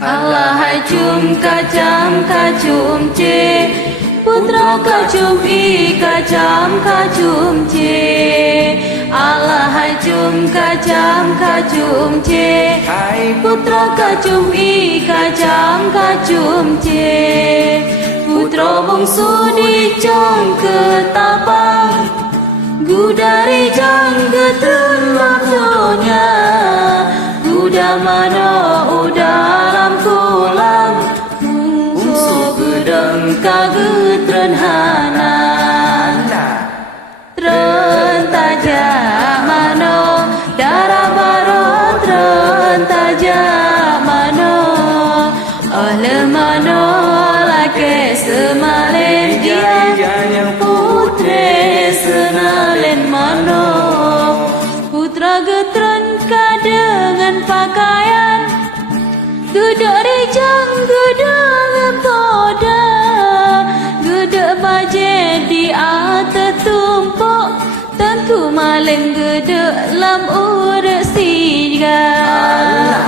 Alahai cum kacam kacum ce Putra kacum I kacam kacum ce Alahai cum kacam kacum ce Putra kacum I kacam kacum ce Putra bungsu di jong ketapang Gudari jang getun makhluknya Udah mano udah kolam Bungsu gedeng kagetren hanan Tren tajak mano darah barot tren tajak mano Oleh mano laki semalen dia yang putre senalen mano Putra getren kadengan pakaian Gedek rijang, gedek poda Gedek bajet di atas tumpuk Tentu maling gedek lam urut siga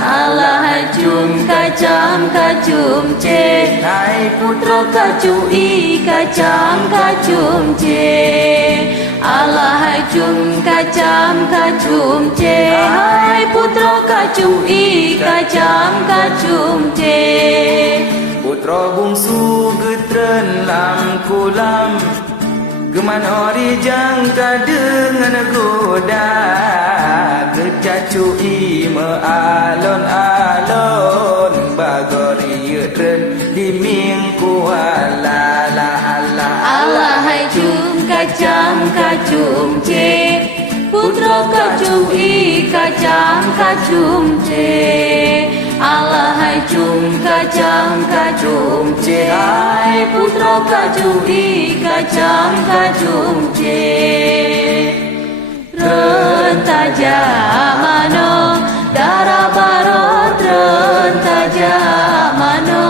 Alahai cum kacam kacum ce Putra kacum I kacam kacum ce Alahai cum kacam kacum ce Hai putra kacum I kacam kacum ce Putra bungsu getren lam kulam Geman ori jangka dengan goda Kecacu I alon-alon Bagori getren di mingku ala Alahai cum kacam kacum ce Putra kacum I kacam kacum ce Alahai cum kacam kacum ce Hai putra kacum I kacam kacum ce Rentajak mano darah barot rentajak mano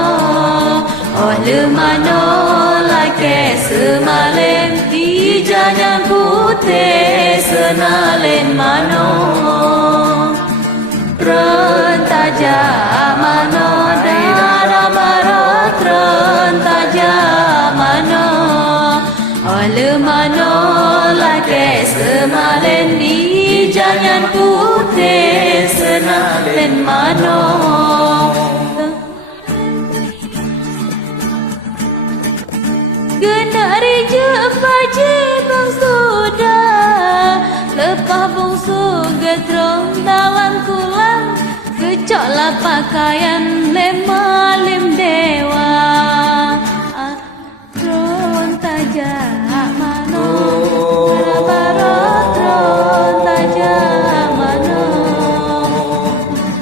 Oleh mano laki semalen Dijanya putih senalen mano Rentajak mano darah barot rentajak mano Oleh mano laki semalen Dijanya putih senalen mano Genak rijek baji bang sudah Lepas bungsu getrong dalam kulang Kecoklah pakaian lem dewa Tron tajak mano Barot tron tajak mano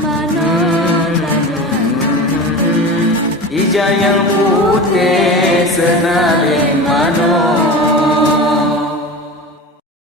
Mano tajak Ija yang putih senalin mano